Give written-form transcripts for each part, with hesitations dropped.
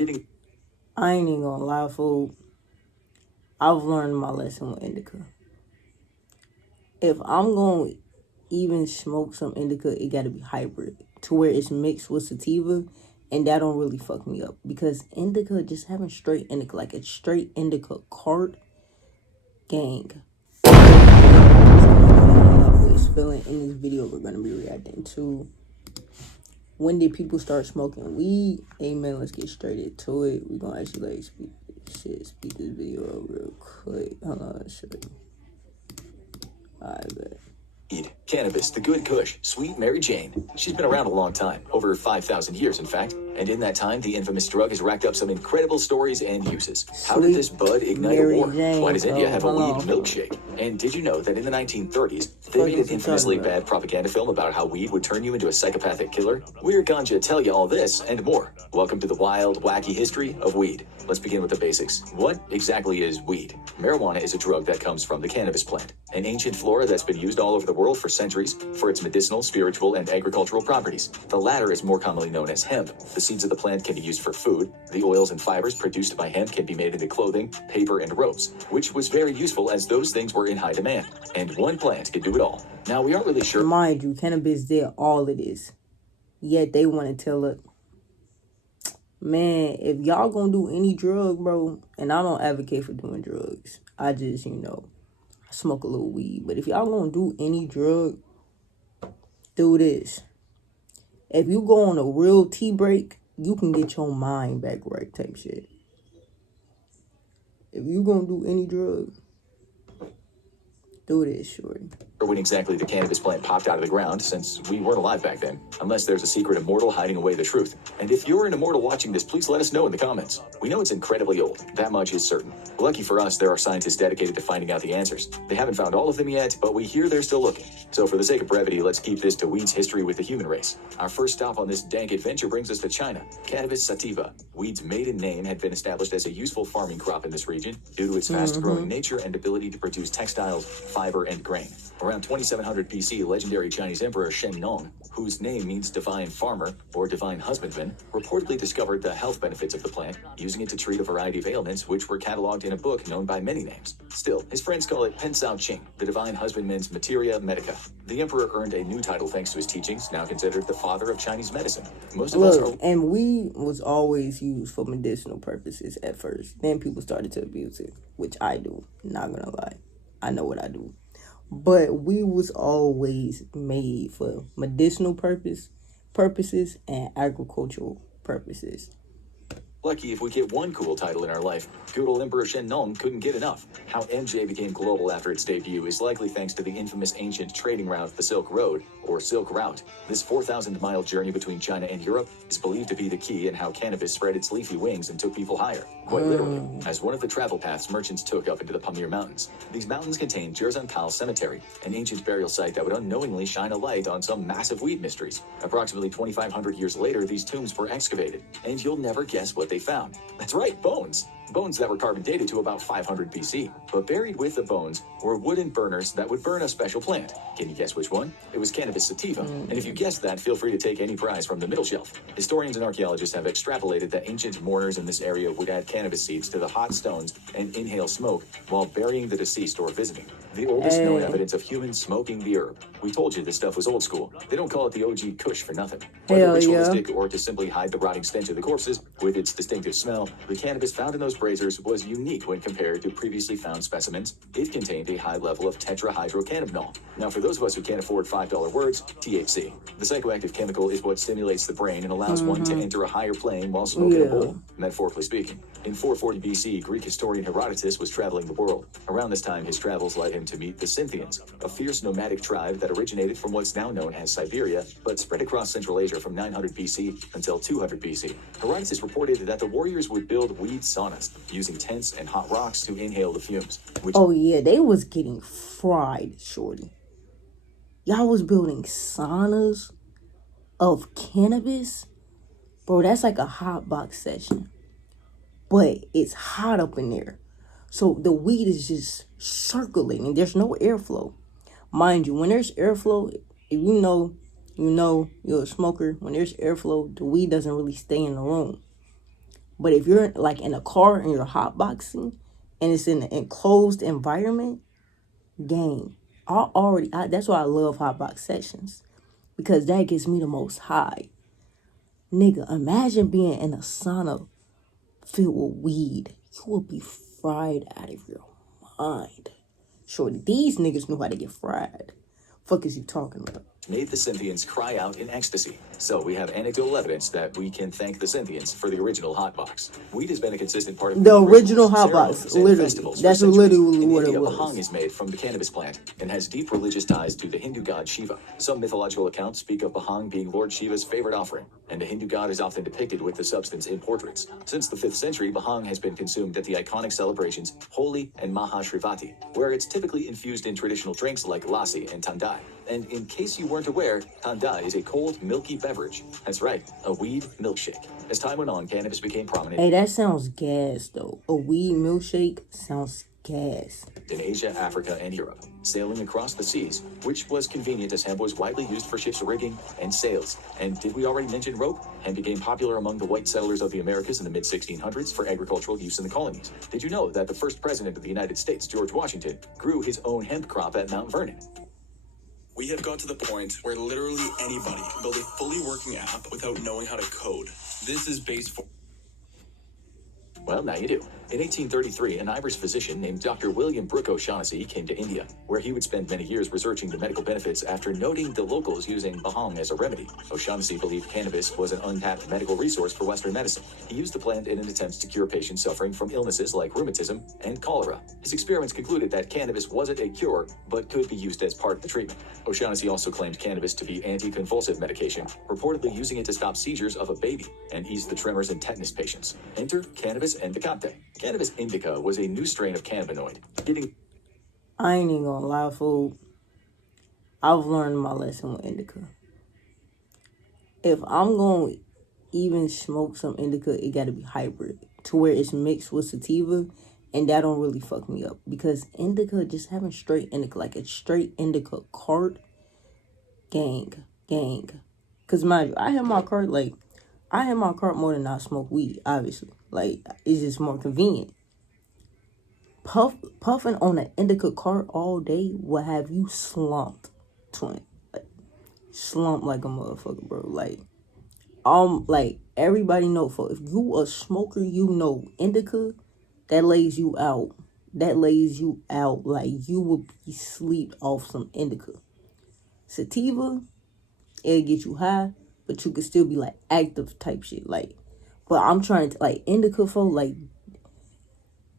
getting... I ain't even gonna lie, fool. I've learned my lesson with indica. If I'm gonna even smoke some indica, it gotta be hybrid to where it's mixed with sativa, and that don't really fuck me up, because indica, just having straight indica, like a straight indica cart, gang. Feeling in this video we're gonna be reacting to, when did people start smoking weed? Amen. Let's get straight into it. We're gonna actually like speed this video up real quick. Hold on, show you. Alright, bet. Cannabis, the good kush, sweet Mary Jane. She's been around a long time, over 5,000 years in fact, and in that time the infamous drug has racked up some incredible stories and uses. How did this bud ignite Mary a war? Jane, Why does India have a weed on. milkshake? And did you know that in the 1930s they made an infamously bad propaganda film about how weed would turn you into a psychopathic killer? We're going to tell you all this and more. Welcome to the wild, wacky history of weed. Let's begin with the basics. What exactly is weed? Marijuana is a drug that comes from the cannabis plant, an ancient flora that's been used all over the world for centuries for its medicinal, spiritual, and agricultural properties. The latter is more commonly known as hemp. The seeds of the plant can be used for food. The oils and fibers produced by hemp can be made into clothing, paper, and ropes, which was very useful as those things were in high demand. And one plant could do it all. Now, we aren't really sure. Mind you, cannabis did all of this, yet they want to tell it. Man, if y'all gonna do any drug, bro, and I don't advocate for doing drugs, I just, I smoke a little weed. But if y'all gonna do any drug, do this. If you go on a real tea break, you can get your mind back right type shit. If you gonna do any drug, do this, shorty. When exactly the cannabis plant popped out of the ground, since we weren't alive back then, unless there's a secret immortal hiding away the truth. And if you're an immortal watching this, please let us know in the comments. We know it's incredibly old, that much is certain. Lucky for us, there are scientists dedicated to finding out the answers. They haven't found all of them yet, but we hear they're still looking. So for the sake of brevity, let's keep this to weed's history with the human race. Our first stop on this dank adventure brings us to China. Cannabis sativa, weed's maiden name, had been established as a useful farming crop in this region due to its fast-growing nature and ability to produce textiles, fiber, and grain. Around 2700 BC, legendary Chinese Emperor Shen Nong, whose name means divine farmer or divine husbandman, reportedly discovered the health benefits of the plant, using it to treat a variety of ailments which were cataloged in a book known by many names. Still, his friends call it Pen Sao Ching, the divine husbandman's materia medica. The emperor earned a new title thanks to his teachings, now considered the father of Chinese medicine. Most of us are... And weed was always used for medicinal purposes at first. Then people started to abuse it, which I do, not gonna lie. I know what I do. But we was always made for medicinal purposes and agricultural purposes. Lucky if we get one cool title in our life. Good old Emperor Shen Nong couldn't get enough. How MJ became global after its debut is likely thanks to the infamous ancient trading route, the Silk Road, or Silk Route. This 4,000-mile journey between China and Europe is believed to be the key in how cannabis spread its leafy wings and took people higher, quite literally, as one of the travel paths merchants took up into the Pamir Mountains. These mountains contain Jerzanpal Cemetery, an ancient burial site that would unknowingly shine a light on some massive weed mysteries. Approximately 2,500 years later, these tombs were excavated, and you'll never guess what they found. That's right, bones. Bones that were carbon dated to about 500 BC. But buried with the bones were wooden burners that would burn a special plant. Can you guess which one? It was cannabis sativa. And if you guessed that, feel free to take any prize from the middle shelf. Historians and archaeologists have extrapolated that ancient mourners in this area would add cannabis seeds to the hot stones and inhale smoke while burying the deceased or visiting. The oldest known evidence of humans smoking the herb. We told you this stuff was old school. They don't call it the OG Kush for nothing. Whether ritualistic or to simply hide the rotting stench of the corpses with its distinctive smell, the cannabis found in those braziers was unique when compared to previously found specimens. It contained a high level of tetrahydrocannabinol. Now, for those of us who can't afford $5 words, THC. The psychoactive chemical is what stimulates the brain and allows one to enter a higher plane while smoking a bowl, metaphorically speaking. In 440 BC, Greek historian Herodotus was traveling the world. Around this time, his travels led him to meet the Scythians, a fierce nomadic tribe that originated from what's now known as Siberia, but spread across Central Asia from 900 BC until 200 BC. Herodotus reported that the warriors would build weed saunas, using tents and hot rocks to inhale the fumes. Oh yeah, they was getting fried, shorty. Y'all was building saunas of cannabis? Bro, that's like a hot box session. But it's hot up in there. So the weed is just circulating. There's no airflow. Mind you, when there's airflow, if you know you're a smoker, when there's airflow, the weed doesn't really stay in the room. But if you're like in a car and you're hotboxing and it's in an enclosed environment, gang, that's why I love hotbox sessions, because that gets me the most high. Nigga, imagine being in a sauna filled with weed. You will be fried out of your mind. Shorty, these niggas knew how to get fried. Fuck is you talking about? Made the Cynthians cry out in ecstasy. So we have anecdotal evidence that we can thank the Cynthians for the original hotbox. Weed has been a consistent part of the many original rituals, hotbox, ceremonies, and literally. festivals for That's centuries. literally In what India, it was. Bhang is made from the cannabis plant and has deep religious ties to the Hindu god Shiva. Some mythological accounts speak of Bhang being Lord Shiva's favorite offering, and the Hindu god is often depicted with the substance in portraits. Since the 5th century, Bhang has been consumed at the iconic celebrations Holi and Mahashrivati, where it's typically infused in traditional drinks like lassi and tandai. And in case you weren't aware, tandai is a cold, milky beverage. That's right, a weed milkshake. As time went on, cannabis became prominent. Hey, that sounds gas, though. A weed milkshake sounds gas. In Asia, Africa, and Europe, sailing across the seas, which was convenient as hemp was widely used for ships' rigging and sails. And did we already mention rope? Hemp became popular among the white settlers of the Americas in the mid-1600s for agricultural use in the colonies. Did you know that the first president of the United States, George Washington, grew his own hemp crop at Mount Vernon? We have got to the point where literally anybody can build a fully working app without knowing how to code. This is base for... Well, now you do. In 1833, an Irish physician named Dr. William Brooke O'Shaughnessy came to India, where he would spend many years researching the medical benefits after noting the locals using Bhang as a remedy. O'Shaughnessy believed cannabis was an untapped medical resource for Western medicine. He used the plant in an attempt to cure patients suffering from illnesses like rheumatism and cholera. His experiments concluded that cannabis wasn't a cure, but could be used as part of the treatment. O'Shaughnessy also claimed cannabis to be anti-convulsive medication, reportedly using it to stop seizures of a baby and ease the tremors in tetanus patients. Enter cannabis indicate. Cannabis indica was a new strain of cannabinoid. I ain't even gonna lie, fool. I've learned my lesson with indica. If I'm gonna even smoke some indica, it gotta be hybrid, to where it's mixed with sativa, and that don't really fuck me up. Because indica, just having straight indica, like a straight indica cart, gang. Cause mind you, I have my cart more than I smoke weed, obviously. Like, it's just more convenient. Puffing on an indica cart all day will have you slumped, twin. Like, slumped like a motherfucker, bro. Like everybody know, for if you a smoker, you know indica, that lays you out. Like you will be sleep off some indica. Sativa, it'll get you high, but you could still be like active type shit. Like, but I'm trying to, like, indica, folk, like,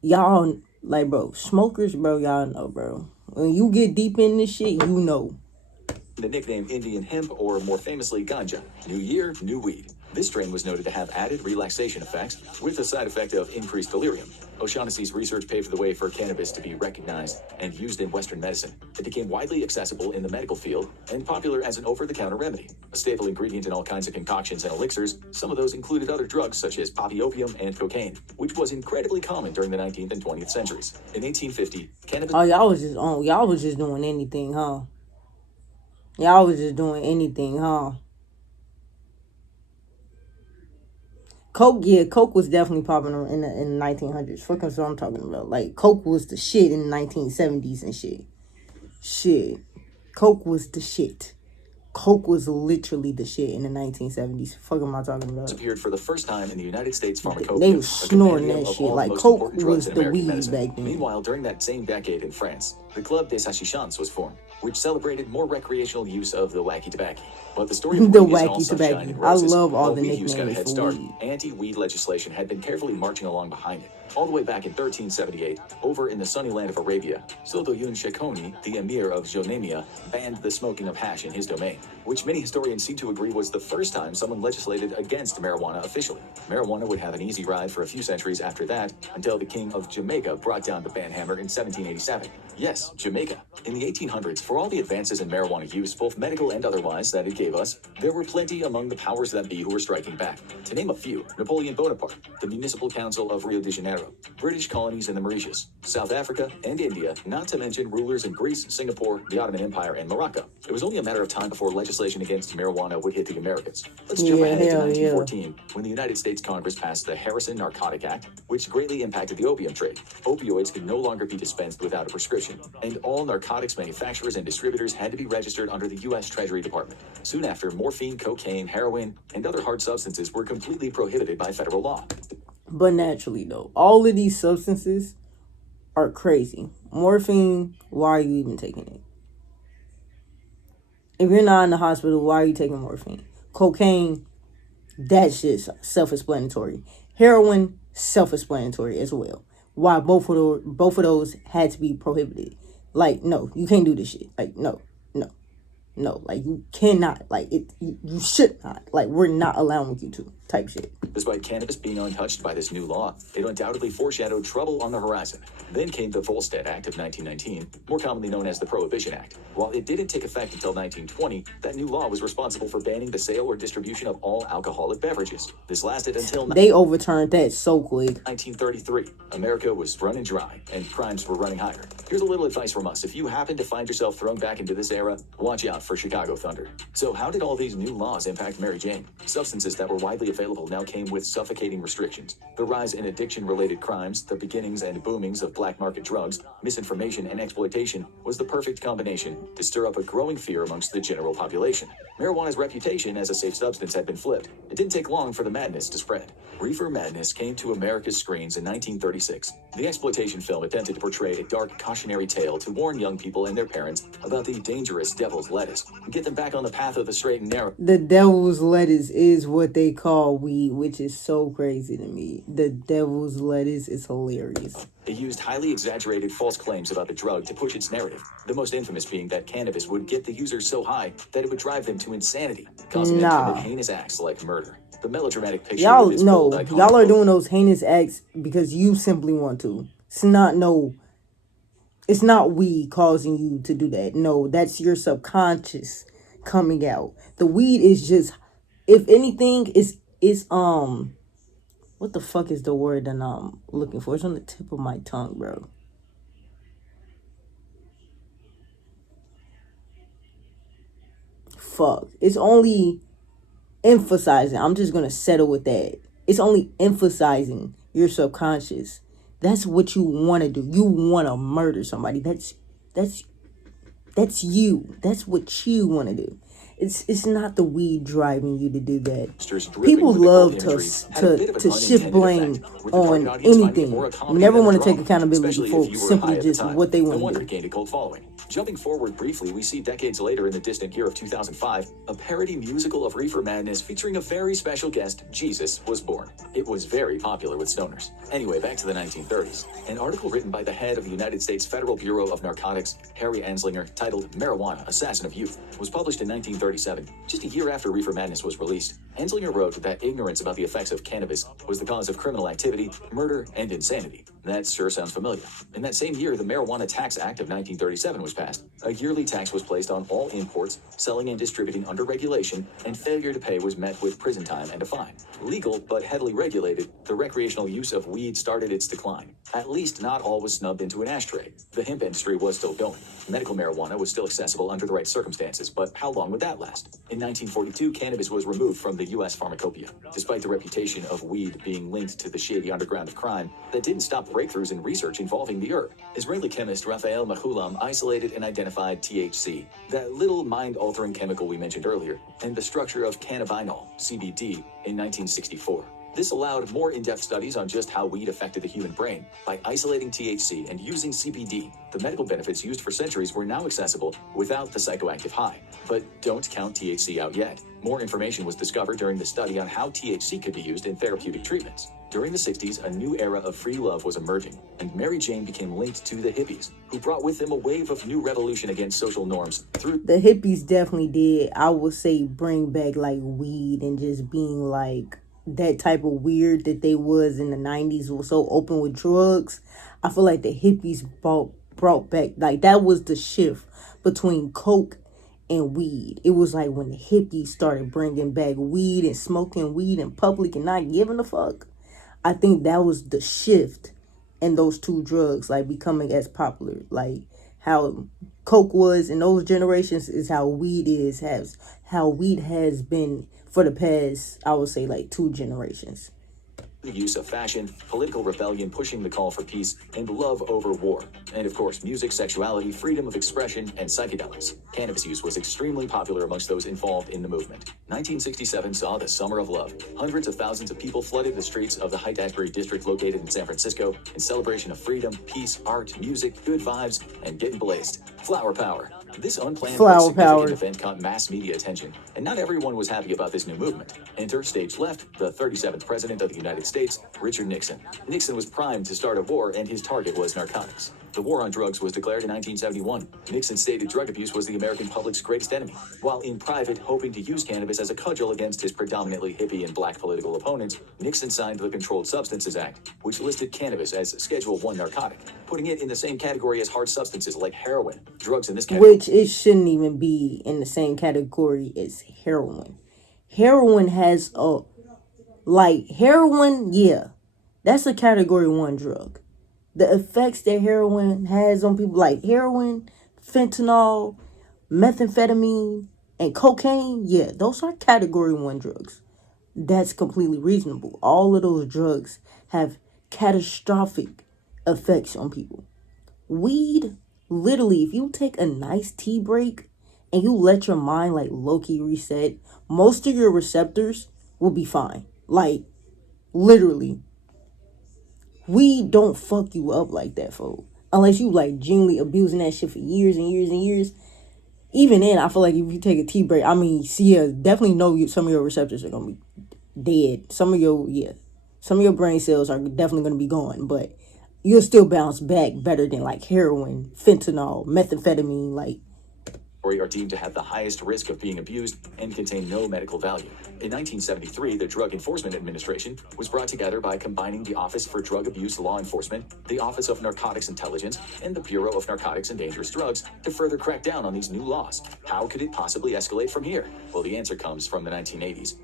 y'all, like, bro, smokers, bro, y'all know, bro. When you get deep in this shit, you know. The nickname Indian hemp, or more famously ganja. New year, new weed. This strain was noted to have added relaxation effects, with the side effect of increased delirium. O'Shaughnessy's research paved the way for cannabis to be recognized and used in Western medicine. It became widely accessible in the medical field and popular as an over-the-counter remedy. A staple ingredient in all kinds of concoctions and elixirs, some of those included other drugs such as poppy opium and cocaine, which was incredibly common during the 19th and 20th centuries. In 1850, cannabis... Oh, y'all was just doing anything, huh? Y'all was just doing anything, huh? Coke was definitely popular in the 1900s. Fuck what I'm talking about. Like, Coke was the shit in the 1970s and shit. Coke was the shit. Coke was literally the shit in the 1970s. Fuck am I talking about? Appeared for the first time in the United States Pharmacopoeia. They was snoring that shit. Like, Coke was the weed back then. Meanwhile, during that same decade in France, the Club des Hashichans was formed, which celebrated more recreational use of the wacky tobacco. But the story of the weed isn't all wacky sunshine tobacco. and roses. I love all While the weed use got a nicknames head for start, weed. anti-weed legislation had been carefully marching along behind it. All the way back in 1378, over in the sunny land of Arabia, Sultan Shekoni, the emir of Jonemia, banned the smoking of hash in his domain, which many historians seem to agree was the first time someone legislated against marijuana officially. Marijuana would have an easy ride for a few centuries after that, until the king of Jamaica brought down the ban hammer in 1787. Yes, Yes, Jamaica. In the 1800s, for all the advances in marijuana use, both medical and otherwise, that it gave us, there were plenty among the powers that be who were striking back. To name a few, Napoleon Bonaparte, the Municipal Council of Rio de Janeiro, British colonies in the Mauritius, South Africa, and India, not to mention rulers in Greece, Singapore, the Ottoman Empire, and Morocco. It was only a matter of time before legislation against marijuana would hit the Americas. Let's jump ahead to 1914, when the United States Congress passed the Harrison Narcotic Act, which greatly impacted the opium trade. Opioids could no longer be dispensed without a prescription, and all narcotics manufacturers and distributors had to be registered under the U.S. Treasury Department. Soon after, morphine, cocaine, heroin, and other hard substances were completely prohibited by federal law. But naturally, though, all of these substances are crazy. Morphine, why are you even taking it? If you're not in the hospital, why are you taking morphine? Cocaine, that's just self-explanatory. Heroin, self-explanatory as well. Why both of those had to be prohibited. Like, no, you can't do this shit. Like, no. Like, you cannot. Like, you should not. Like, we're not allowing you to. Type shit. Despite cannabis being untouched by this new law, it undoubtedly foreshadowed trouble on the horizon. Then came the Volstead Act of 1919, more commonly known as the Prohibition Act. While it didn't take effect until 1920, that new law was responsible for banning the sale or distribution of all alcoholic beverages. This lasted until they overturned that so quick. 1933. America was running dry, and crimes were running higher. Here's a little advice from us. If you happen to find yourself thrown back into this era, watch out for Chicago Thunder. So how did all these new laws impact Mary Jane? Substances that were widely available now came with suffocating restrictions. The rise in addiction-related crimes, the beginnings and boomings of black market drugs, misinformation, and exploitation was the perfect combination to stir up a growing fear amongst the general population. Marijuana's reputation as a safe substance had been flipped. It didn't take long for the madness to spread. Reefer madness came to America's screens in 1936. The exploitation film attempted to portray a dark cautionary tale to warn young people and their parents about the dangerous devil's lettuce and get them back on the path of the straight and narrow. The devil's lettuce is what they call weed, which is so crazy to me. The devil's lettuce is hilarious. It used highly exaggerated false claims about the drug to push its narrative, the most infamous being that cannabis would get the users so high that it would drive them to insanity, causing them to commit heinous acts like murder. The melodramatic picture y'all of this know, bold y'all are doing those heinous acts because you simply want to. It's not weed causing you to do that. No, that's your subconscious coming out. The weed is just, if anything, is what the fuck is the word that I'm looking for? It's on the tip of my tongue, bro. Fuck. It's only emphasizing. I'm just gonna settle with that. It's only emphasizing your subconscious. That's what you want to do. You want to murder somebody. That's you. That's what you want to do. It's not the weed driving you to do that. People love to shift blame on anything. Never want to take accountability for simply just what they want to do. Jumping forward briefly, we see decades later in the distant year of 2005, a parody musical of Reefer Madness featuring a very special guest, Jesus, was born. It was very popular with stoners. Anyway, back to the 1930s. An article written by the head of the United States Federal Bureau of Narcotics, Harry Anslinger, titled Marijuana, Assassin of Youth, was published in 1937, just a year after Reefer Madness was released. Anslinger wrote that ignorance about the effects of cannabis was the cause of criminal activity, murder, and insanity. That sure sounds familiar. In that same year, the Marijuana Tax Act of 1937 was passed. A yearly tax was placed on all imports, selling and distributing under regulation, and failure to pay was met with prison time and a fine. Legal, but heavily regulated, the recreational use of weed started its decline. At least not all was snubbed into an ashtray. The hemp industry was still going. Medical marijuana was still accessible under the right circumstances, but how long would that last? In 1942, cannabis was removed from the U.S. pharmacopoeia. Despite the reputation of weed being linked to the shady underground of crime, that didn't stop breakthroughs in research involving the herb. Israeli chemist Raphael Machulam isolated and identified THC, that little mind-altering chemical we mentioned earlier, and the structure of cannabinol, CBD, in 1964. This allowed more in-depth studies on just how weed affected the human brain. By isolating THC and using CBD, the medical benefits used for centuries were now accessible without the psychoactive high. But don't count THC out yet. More information was discovered during the study on how THC could be used in therapeutic treatments. During the 60s, a new era of free love was emerging, and Mary Jane became linked to the hippies, who brought with them a wave of new revolution against social norms through... The hippies definitely did, I would say, bring back, like, weed and just being, like, that type of weird that they was in the 90s, was so open with drugs. I feel like the hippies brought back, like, that was the shift between coke and weed. It was like when the hippies started bringing back weed and smoking weed in public and not giving a fuck. I think that was the shift in those two drugs, like, becoming as popular. Like, how coke was in those generations is how weed has been for the past, I would say, like, 2 generations. The use of fashion, political rebellion pushing the call for peace, and love over war. And of course, music, sexuality, freedom of expression, and psychedelics. Cannabis use was extremely popular amongst those involved in the movement. 1967 saw the Summer of Love. Hundreds of thousands of people flooded the streets of the Haight-Ashbury district located in San Francisco in celebration of freedom, peace, art, music, good vibes, and getting blazed. Flower power. This unplanned but significant event caught mass media attention, and not everyone was happy about this new movement. Enter stage left, the 37th President of the United States, Richard Nixon. Nixon was primed to start a war, and his target was narcotics. The war on drugs was declared in 1971. Nixon stated drug abuse was the American public's greatest enemy, while in private hoping to use cannabis as a cudgel against his predominantly hippie and black political opponents. Nixon signed the Controlled Substances Act, which listed cannabis as Schedule I narcotic, putting it in the same category as hard substances like heroin. Drugs in this category, which it shouldn't even be in the same category as heroin. Heroin has heroin, yeah, that's a category 1 drug. The effects that heroin has on people, like heroin, fentanyl, methamphetamine, and cocaine, yeah, those are category 1 drugs. That's completely reasonable. All of those drugs have catastrophic effects on people. Weed, literally, if you take a nice tea break and you let your mind, like, low-key reset, most of your receptors will be fine. Like, literally. Weed don't fuck you up like that, folks. Unless you, like, genuinely abusing that shit for years and years and years. Even then, I feel like if you take a tea break, I mean, definitely know some of your receptors are going to be dead. Some of your brain cells are definitely going to be gone. But you'll still bounce back better than, like, heroin, fentanyl, methamphetamine, like, are deemed to have the highest risk of being abused and contain no medical value. In 1973, the Drug Enforcement Administration was brought together by combining the Office for Drug Abuse Law Enforcement, the Office of Narcotics Intelligence, and the Bureau of Narcotics and Dangerous Drugs to further crack down on these new laws. How could it possibly escalate from here? Well, the answer comes from the 1980s.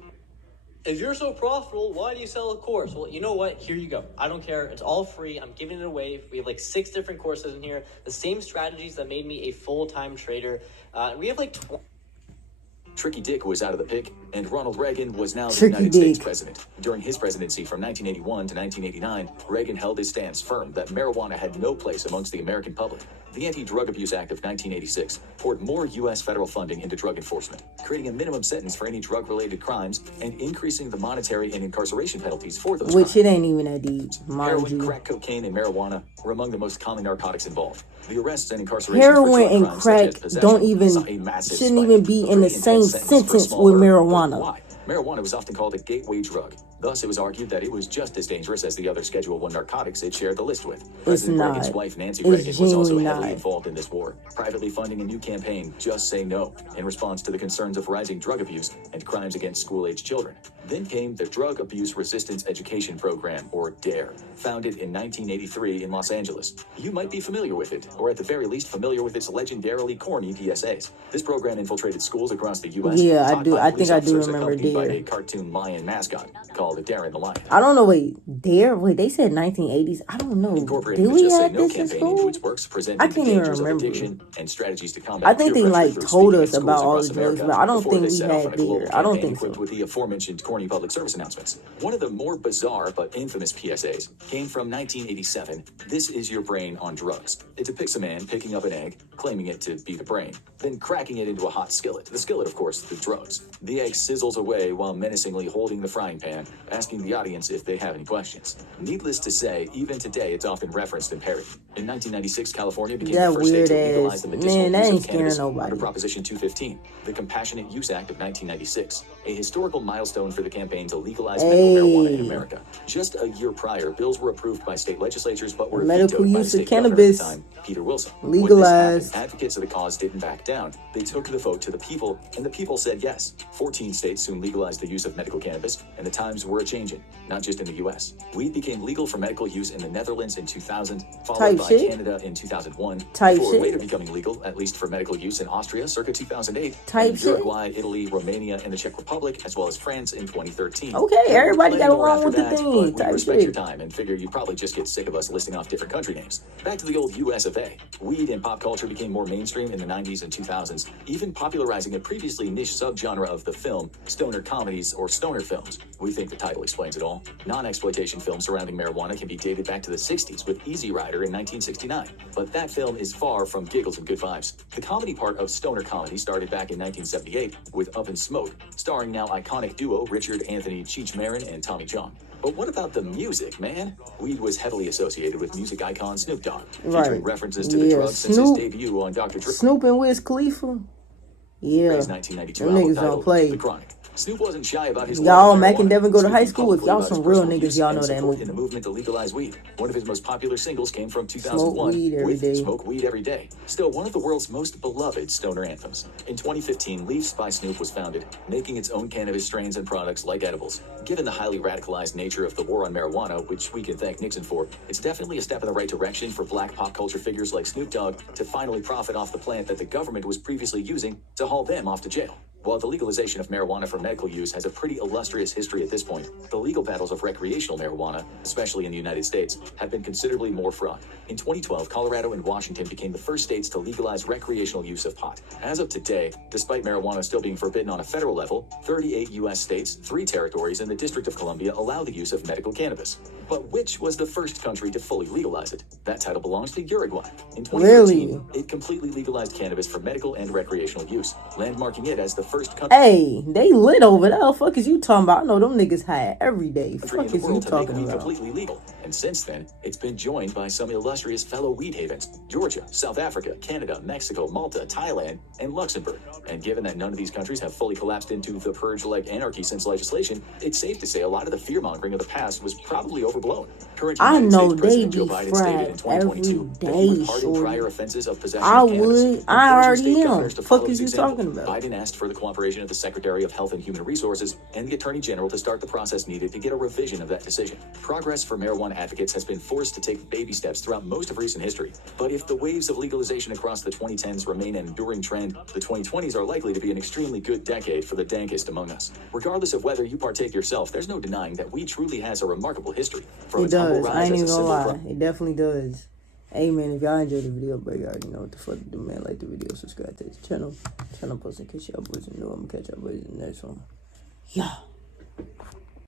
If you're so profitable, why do you sell a course? Well, you know what? Here you go. I don't care. It's all free. I'm giving it away. We have like 6 different courses in here. The same strategies that made me a full-time trader. We have like Tricky Dick was out of the pick, and Ronald Reagan was now the United States president. During his presidency from 1981 to 1989, Reagan held his stance firm that marijuana had no place amongst the American public. The Anti-Drug Abuse Act of 1986 poured more U.S. federal funding into drug enforcement, creating a minimum sentence for any drug-related crimes and increasing the monetary and incarceration penalties for those crimes. Which it ain't even that deep, Heroin, crack cocaine, and marijuana were among the most common narcotics involved. The arrests and incarceration heroin and crack shouldn't even be in the same sentence with marijuana. Why? Marijuana was often called a gateway drug. Thus, it was argued that it was just as dangerous as the other Schedule I narcotics it shared the list with. President Reagan's wife, Nancy Reagan, was also heavily involved in this war, privately funding a new campaign, Just Say No, in response to the concerns of rising drug abuse and crimes against school-aged children. Then came the Drug Abuse Resistance Education Program, or DARE, founded in 1983 in Los Angeles. You might be familiar with it, or at the very least familiar with its legendarily corny PSAs. This program infiltrated schools across the U.S. Yeah, I do. I think I do remember DARE. By a cartoon lion mascot called Darren the Lion. I don't know. DARE. They said 1980s. I don't know. Incorporated Did the we Just Say have No this in campaign into school? its works, presenting I the can't even dangers of remember. addiction and strategies to combat I think they peer pressure through told speaking us at about schools all across the drugs, America but I don't before think they we set off on had a global DARE. I don't campaign think equipped so. with the aforementioned corny public service announcements. One of the more bizarre but infamous PSAs came from 1987. This is your brain on drugs. It depicts a man picking up an egg, claiming it to be the brain, then cracking it into a hot skillet. The skillet, of course, the drugs. The egg sizzles away while menacingly holding the frying pan, asking the audience if they have any questions. Needless to say, even today, it's often referenced and parodied. In 1996, California became the first state to legalize the medicinal use of cannabis under Proposition 215, the Compassionate Use Act of 1996. a historical milestone for the campaign to legalize medical marijuana in America. Just a year prior, bills were approved by state legislatures but were Medical vetoed by the use of state governor at the cannabis time, Peter Wilson. legalized. When this happened, advocates of the cause didn't back down. They took the vote to the people, and the people said yes. 14 states soon legalized the use of medical cannabis, and the times were a-changing, not just in the U.S. Weed became legal for medical use in the Netherlands in 2000, followed by Canada in 2001, before later becoming legal, at least for medical use, in Austria circa 2008, and Uruguay, Italy, Romania, and the Czech Republic, as well as France in 2013. Okay, everybody got along with the But thing. we respect your time and figure you probably just get sick of us listing off different country names. Back to the old US of A. Weed in pop culture became more mainstream in the 90s and 2000s, even popularizing a previously niche subgenre of the film, stoner comedies or stoner films. We think the title explains it all. Non-exploitation films surrounding marijuana can be dated back to the 60s with Easy Rider in 1969. But that film is far from giggles and good vibes. The comedy part of stoner comedy started back in 1978 with Up in Smoke, starring now iconic duo Richard Anthony Cheech Marin and Tommy John. But what about the music, man? Weed was heavily associated with music icon Snoop Dogg, featuring references to the drug since his debut on Dr. Dre. Snoop and Wiz Khalifa? Yeah. His 1992 album titled The Chronic. Snoop wasn't shy about his y'all, Mac and Devin go to high school. If y'all some real niggas, y'all know that movie. In the movement to legalize weed. One of his most popular singles came from 2001 with Smoke Weed Every Day. Still one of the world's most beloved stoner anthems. In 2015, Leafs by Snoop was founded, making its own cannabis strains and products like edibles. Given the highly radicalized nature of the war on marijuana, which we can thank Nixon for, it's definitely a step in the right direction for black pop culture figures like Snoop Dogg to finally profit off the plant that the government was previously using to haul them off to jail. While the legalization of marijuana for medical use has a pretty illustrious history at this point, the legal battles of recreational marijuana, especially in the United States, have been considerably more fraught. In 2012, Colorado and Washington became the first states to legalize recreational use of pot. As of today, despite marijuana still being forbidden on a federal level, 38 U.S. states, 3 territories, and the District of Columbia allow the use of medical cannabis. But which was the first country to fully legalize it? That title belongs to Uruguay. In 2013, it completely legalized cannabis for medical and recreational use, landmarking it as the first country. Hey, they lit over there. Fuck is you talking about? I know them niggas high every day. Fuck is you talking about? Completely legal. And since then, it's been joined by some illustrious fellow weed havens: Georgia, South Africa, Canada, Mexico, Malta, Thailand, and Luxembourg. And given that none of these countries have fully collapsed into the purge-like anarchy since legislation, it's safe to say a lot of the fear-mongering of the past was probably overblown. Current I United know States they President be Joe Biden stated in 2022 every that he would day, pardon shorty. prior offenses of possession I of cannabis. would. I already State am. governors to Fuck follow is his you example. talking about? Biden asked for the cooperation of the Secretary of Health and Human Resources and the Attorney General to start the process needed to get a revision of that decision. Progress for marijuana advocates has been forced to take baby steps throughout most of recent history. But if the waves of legalization across the 2010s remain an enduring trend, the 2020s are likely to be an extremely good decade for the dankest among us. Regardless of whether you partake yourself, there's no denying that weed truly has a remarkable history. From It does. I ain't even gonna lie. It definitely does. Hey man, if y'all enjoyed the video, bro, you already know what the fuck to do, man. Like the video, subscribe to this channel. Channel post in case y'all boys are new. I'm gonna catch y'all boys in the next one. Yeah.